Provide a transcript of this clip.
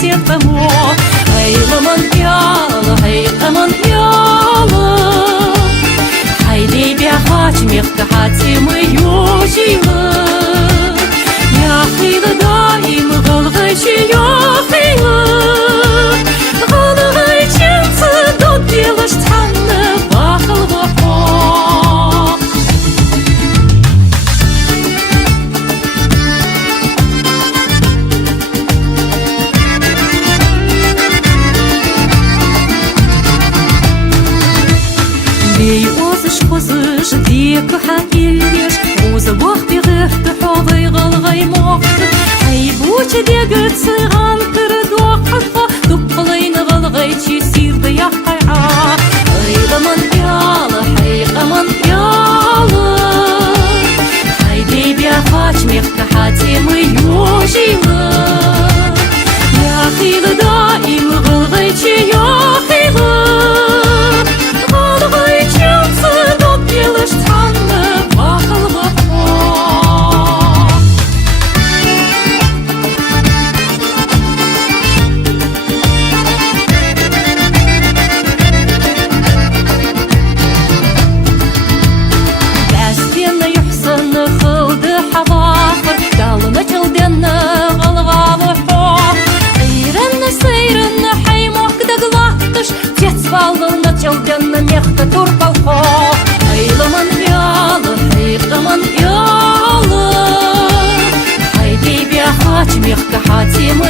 сетому. Haylaman yalı, haylaman yalı. Haydi bir haçmekte hatimi yuşilı. Yaxıylı daim gılgıcı yaxıylı. Gılgı içinsi dod diliş tanlı bakıl bakıl. Бей озыш позыш дек хакелеш, озы вах бегерті хавай ғалғай моқты. Ай бучы дегі цыған кірі доқытқа, тұпқылайны ғалғай чесирді яққайға. Айламан ялы, хайқаман ялы. Хайдей бия хачмекті хатемы южилы. Яқилы даим ғалғай че яқилы. Valına çaldanna mekta turpalko. Aylaman yalı, hayqaman yalı. Haydi bir haç mekta hatimi